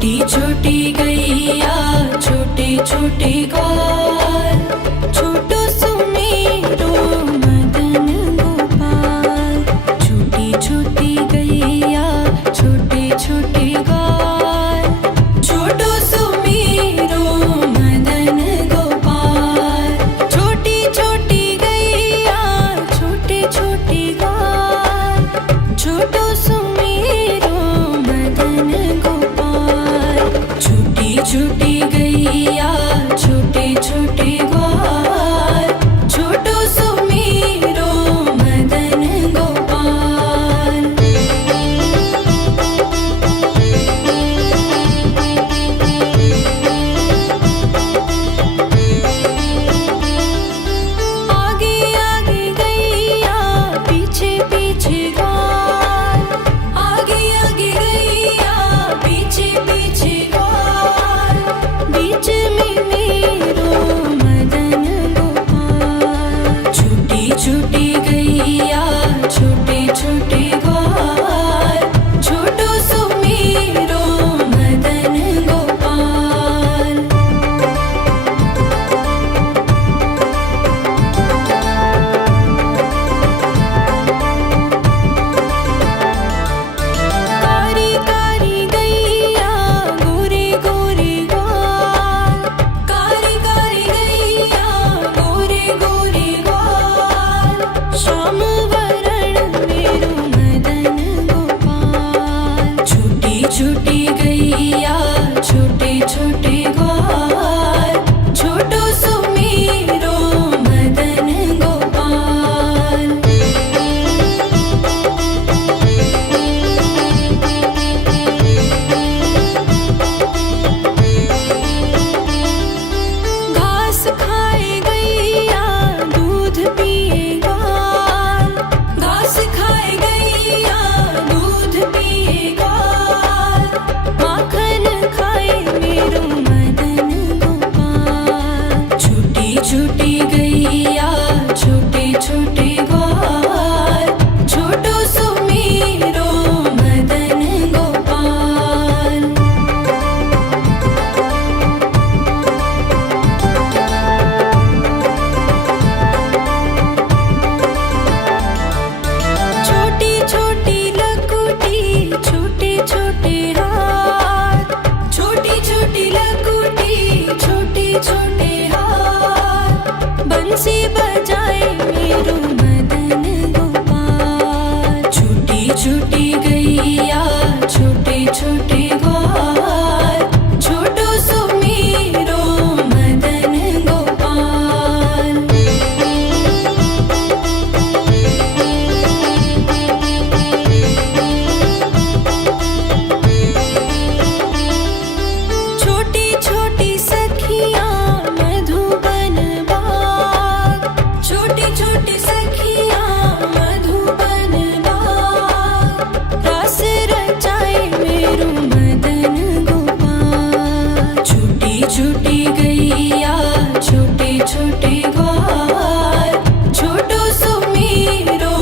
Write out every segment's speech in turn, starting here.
छोटी छोटी गैया छोटे छोटे ग्वाल, छोटो सुमेरो मदन गोपाल। छोटी छोटी गैया छोटे छोटे ग्वाल, छोटो सुमेरो मदन गोपाल। छोटी छोटी गैया छोटे छोटे ग्वाल, छोटो सुमेरो मदन गोपाल। छोटी छोटी गैया छोटे छोटे ग्वाल, छोटो सुमेरो मदन गोपाल। आगे आगे गैया पीछे पीछे ग्वाल, आगे आगे गैया पीछे पीछे ग्वाल। बीच में मेरो मदन गोपाल। छोटी छोटी गैया छोटे छोटे ग्वाल, छोटो सुमेरो मदन गोपाल। कारी कारी गैया गोरे गोरे ग्वाल, कारी कारी गैया गोरे गोरे ग्वाल। श्याम वरण मेरो मदन गोपाल। छोटी छोटी गैया छोटे छोटे ग्वाल, छोटो सुमेरो मदन गोपाल। घास खाए गैया दूध पिए ग्वाल, घास खाए गैया दूध पिए ग्वाल। माखन खाए मेरो मदन गोपाल। छोटी छोटी गैया छोटे छोटे ग्वाल, छोटो सुमेरो मदन गोपाल। छोटी छोटी लकुटी छोटे छोटे हाथ, छोटी छोटी लकुटी छोटे छोटे हाथ। बंसी बजाए मेरो मदन गोपाल। छोटी छोटी गैया छोटे छोटे ग्वाल, छोटो सुमेरो मदन गोपाल। छोटी छोटी सखियाँ मधुबन बाग, छोटी छोटी सखियाँ मधुबन बाग। रास रचाए मेरो मदन गोपाल। छोटी छोटी गैया छोटे छोटे ग्वाल, छोटो सुमेरो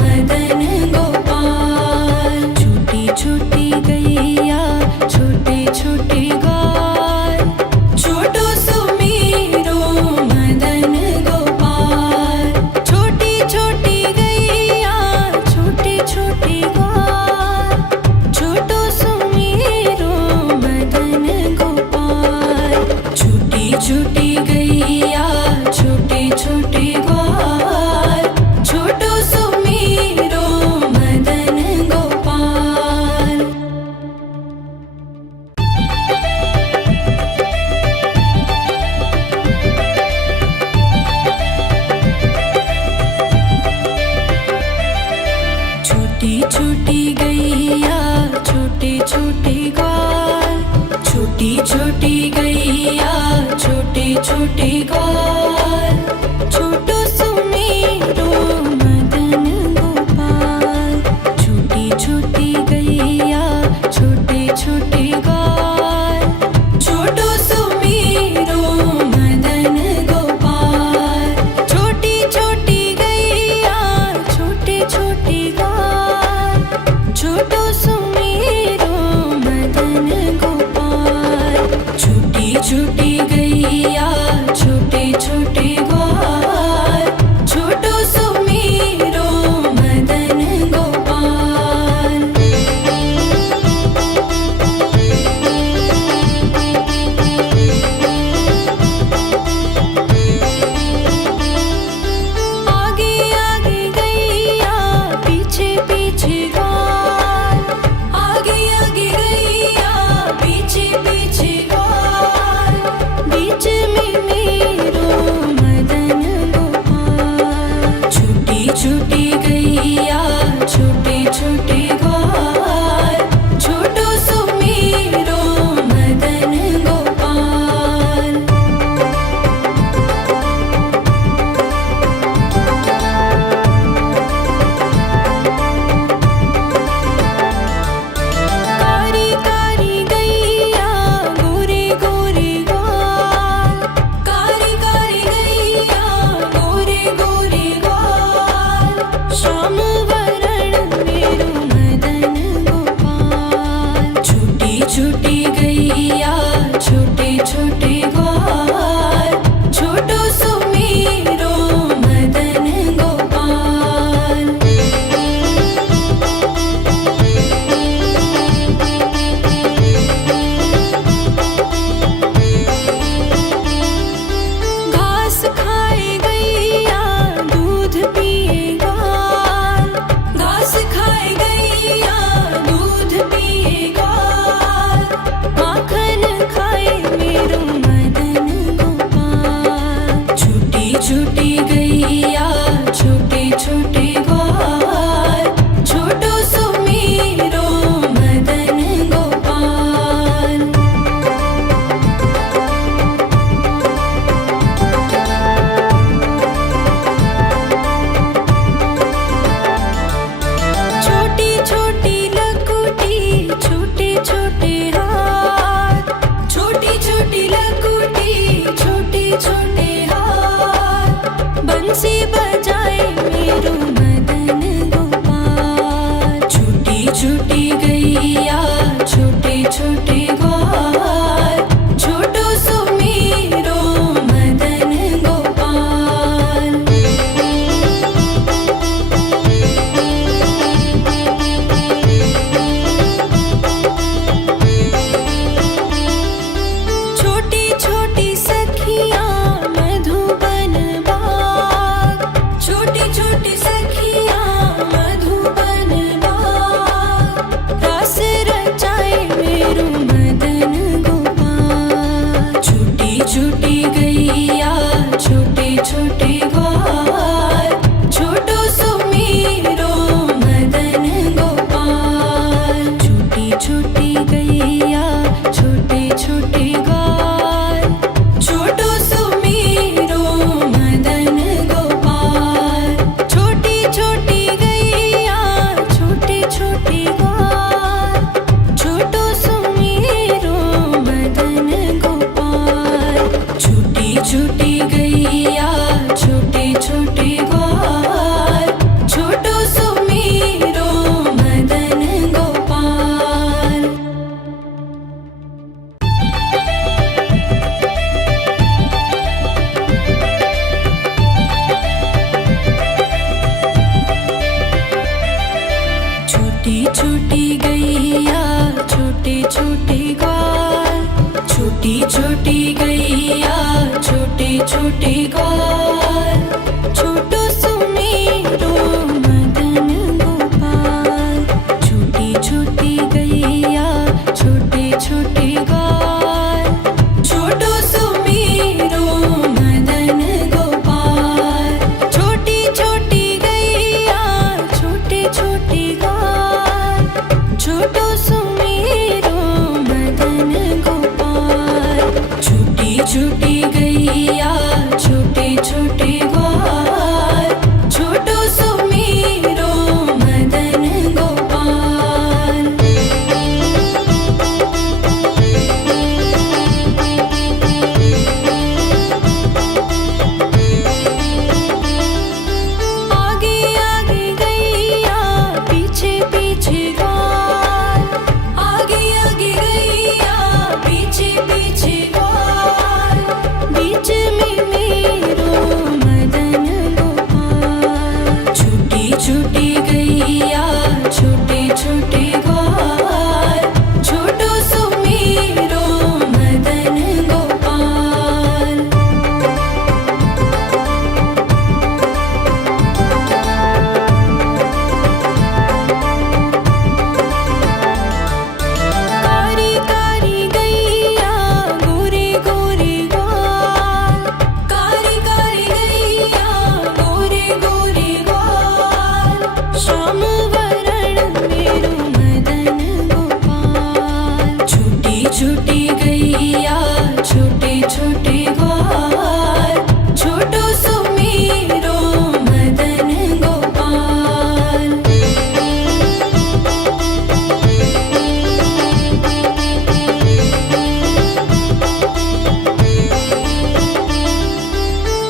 मदन गोपाल। छोटी छोटी गैया छोटे छोटे ग्वाल, छोटो सुमेरो मदन गोपाल। छोटी छोटी गैया छोटे छोटे ग्वाल, छोटो सुमेरो मदन गोपाल। छोटी छोटी गैया छोटे छोटे ग्वाल, छोटो सुमेरो मदन गोपाल। छोटी छोटी गैया छोटे छोटे ग्वाल, छोटी छोटी गैया छोटे छोटे ग्वाल, छोटो सुमेरो मदन गोपाल। छोटी छोटी गैया छोटे छोटे ग्वाल, छोटो सुमेरो मदन गोपाल। छोटी छोटी गैया छोटे छोटे ग्वाल, छोटो सुमेरो मदन गोपाल। छोटी गैया छोटे छोटे ग्वाल, छोटो सुमेरो मदन गोपाल। घास खाए गैया दूध पिए ग्वाल, घास खाए गैया दूध पिए ग्वाल, माखन खाए मेरो मदन गोपाल। छोटी छोटी गैया छोटे छोटे ग्वाल, छोटो सुमेरो मदन गोपाल। छोटी छोटी लकुटी छोटे छोटे हाथ, छोटी छोटी लकुटी छोटे छोटे हाथ, बंसी बजाए मेरो मदन गोपाल। छोटी छोटी गैया छोटे छोटे ग्वाल, छोटो सुमेरो मदन गोपाल। छोटी छोटी सखियाँ मधुबन बाग, छोटी छोटी सखियाँ मधुबन बाग, रस रचाए मेरो मदन गोपाल। छोटी छोटी गैया छोटे छोटे ग्वाल, छोटो सुमेरो मदन गोपाल। छोटी छोटी गैया छोटे छोटे ग्वाल, छोटो सुमेरो मदन गोपाल। छोटी छोटी गैया छोटे छोटे ग्वाल, छोटो सुमेरो मदन गोपाल। छोटी छोटी गैया छोटे छोटे ग्वाल, छोटो सुमेरो मदन गोपाल। छोटी छोटी गैया छोटे छोटे ग्वाल, छोटी छोटी गैया छोटे छोटे ग्वाल, छोटो सुमेरो मदन गोपाल। छोटी छोटी गैया छोटे छोटे ग्वाल, छोटो सुमेरो मदन गोपाल। छोटी छोटी गैया छोटे छोटे ग्वाल, छोटो सुमेरो मदन गोपाल। छोटी छोटी गैया छोटे छोटे ग्वाल, छोटो सुमेरो मदन गोपाल। आगे आगे गैया पीछे पीछे ग्वाल, आगे आगे गैया पीछे पीछे ग्वाल, बीच में मेरो मदन गोपाल। छोटी छोटी गैया छोटे छोटे ग्वाल, छोटो सुमेरो मदन गोपाल। कारी कारी गैया गोरे गोरे ग्वाल, कारी कारी गैया गोरे गोरे ग्वाल, श्याम वरण मेरो मदन गोपाल। छोटी छोटी गैया छोटे छोटे ग्वाल, छोटो सुमेरो मदन गोपाल।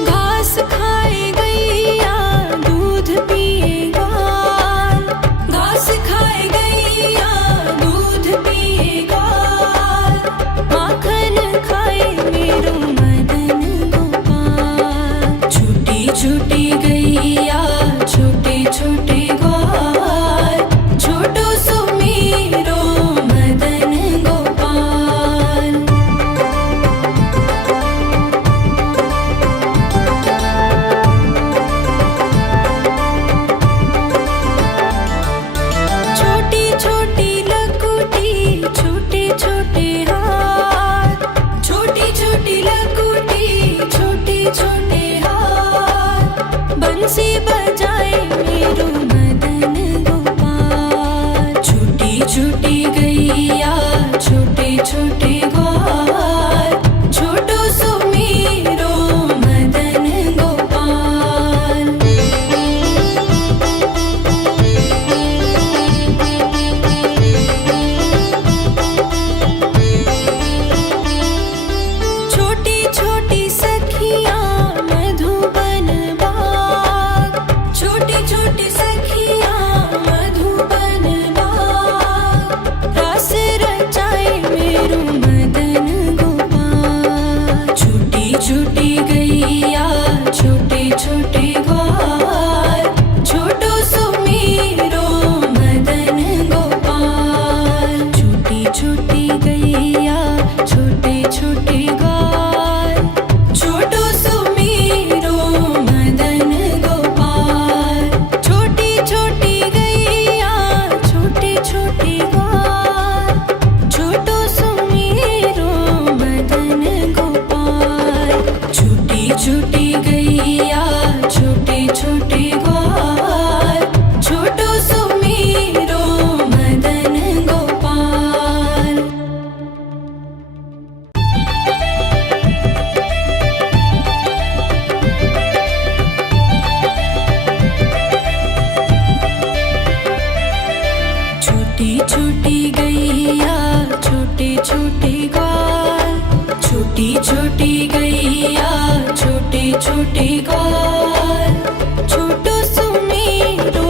घास खाए गैया दूध पिए ग्वाल, घास खाए गैया दूध पिए ग्वाल, छोटे ग्वाल, छोटो सुमेरो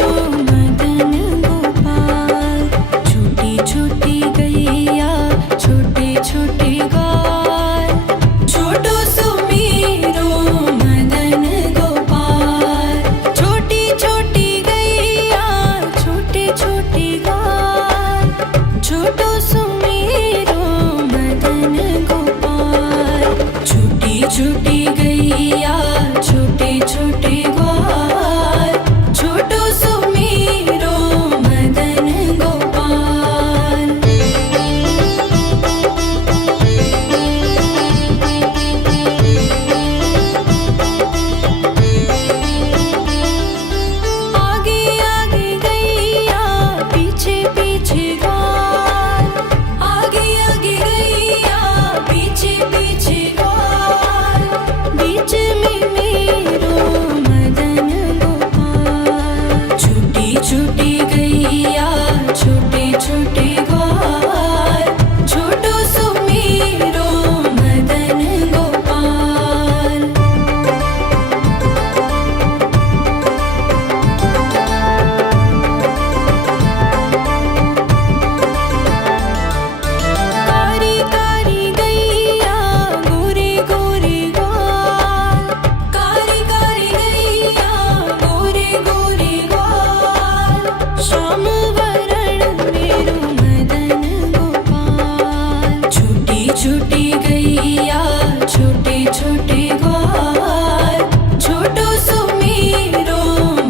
मदन गोपाल। छोटी छोटी गैया छोटे छोटे ग्वाल, छोटो सुमेरो मदन गोपाल। छोटी छोटी गैया छोटे छोटे ग्वाल, छोटो सुमेरो मदन गोपाल। छोटी छोटी गैया छोटे छोटे ग्वाल, छोटो सुमेरो मदन गोपाल। आगे आगे गैया पीछे पीछे ग्वाल, आगे आगे गैया पीछे पीछे ग्वाल। बीच में मेरो मदन गोपाल। छोटी छोटी गैया छोटे छोटे ग्वाल, छोटो सुमेरो मदन गोपाल। कारी कारी गैया गोरे गोरे ग्वाल, कारी कारी गैया गोरे गोरे ग्वाल। श्याम वरण मेरो मदन गोपाल। छोटी छोटी गैया छोटे छोटे ग्वाल, छोटो सुमेरो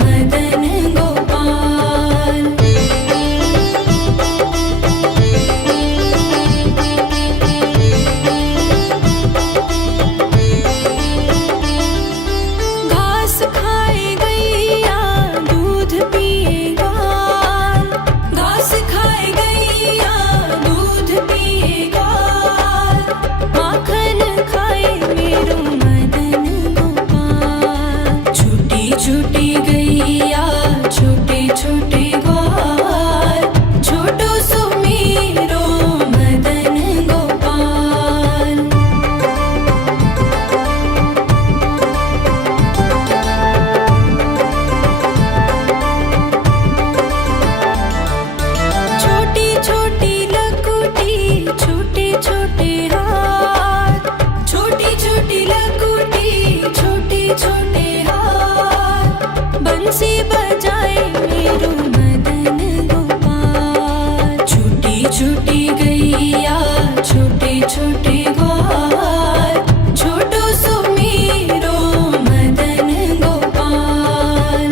मदन गोपाल। घास खाए गैया दूध पिए ग्वाल, घास खाए गैया दूध पिए ग्वाल। माखन खाए मेरो मदन गोपाल। छोटी छोटी गैया छोटे छोटे ग्वाल, छोटो सुमेरो मदन गोपाल। छोटी छोटी लकुटी छोटे छोटे हाथ, छोटी छोटी लकुटी छोटे छोटे हाथ। बंसी बजाए मेरो मदन गोपाल। छोटी छोटी गैया छोटे छोटे ग्वाल, छोटो सुमेरो मदन गोपाल।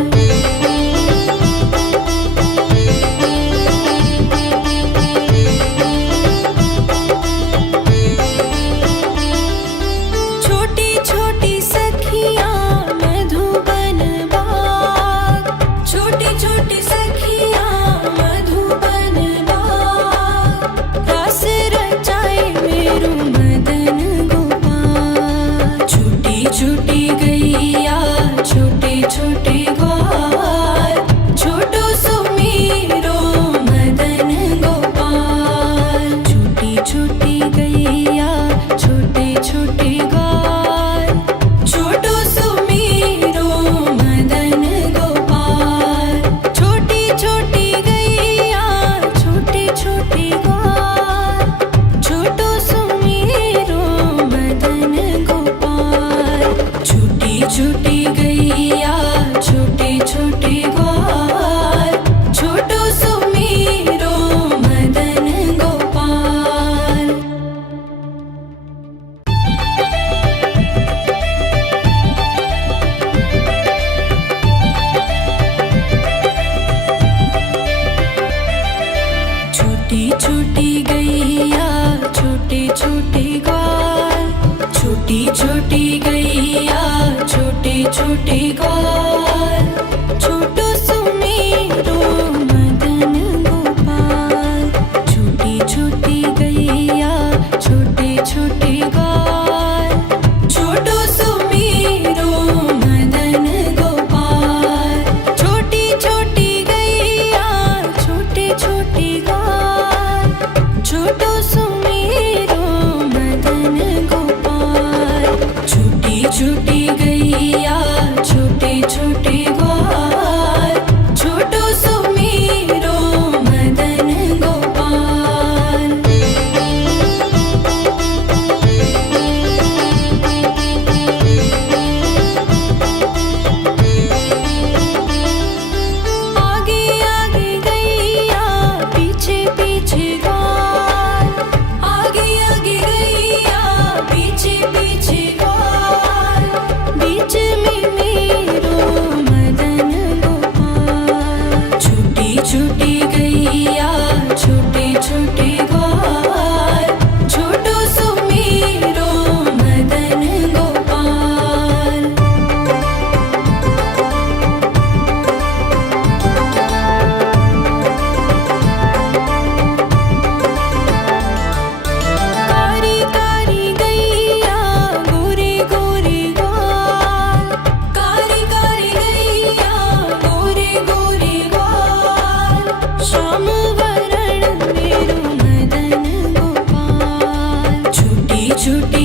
छोटी छोटी सखियाँ मधुबन बाग, छोटी छोटी सखियाँ मधुबन बाग। रास रचाए मेरो मदन गोपाल। छोटी छोटी गैया छोटे छोटे ग्वाल, छोटो सुमेरो मदन गोपाल। छोटी छोटी गैया छोटे छोटे ग्वाल, छोटो सुमेरो मदन गोपाल। छोटी छोटी गैया छोटे छोटे ग्वाल, छोटो सुमेरो मदन गोपाल। छोटी छोटी गैया छोटे छोटे ग्वाल, छोटो सुमेरो मदन गोपाल। छोटी छोटी गैया छोटे छोटे ग्वाल, छोटी छोटी गैया छोटे छोटे ग्वाल। छोटो सुमेरो मदन गोपाल। छोटी छोटी गैया छोटे छोटे ग्वाल, छोटो सुमेरो मदन गोपाल। छोटी छोटी गैया छोटे छोटे ग्वाल, छोटो सुमेरो मदन गोपाल। छोटी छोटी गैया छोटी